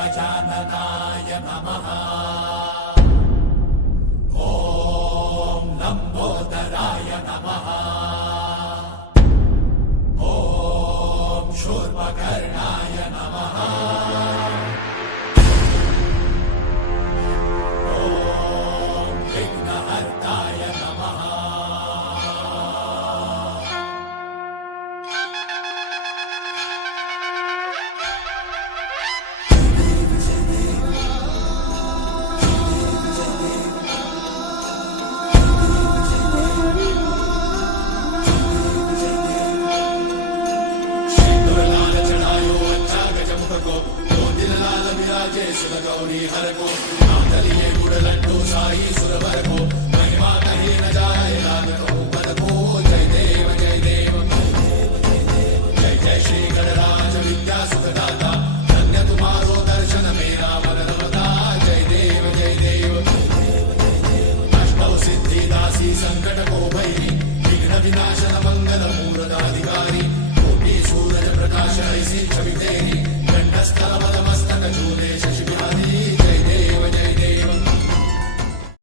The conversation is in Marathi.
गजाननाय नमः। ॐ लम्बोदराय नमः। ॐ शूर्पकर्णाय नमः। ॐ विघ्नहर्ताय नमः। गौरी हर को नामदलिए गुड़ लड्डू शाही सुरवर को महिमा कहीं न जाए लागत हो पद को। जय देव जय देव जय जय श्री गणराज विद्या सुखदाता। धन्य तुम्हारो दर्शन मेरा मन रमता। जय देव जय देव अष्टौ सिद्धि दासी संकट को भैरी विघ्न विनाशन मंगल मूर्धाधिकारी। कोटि सूरज प्रकाश ऐसी छवि तेरी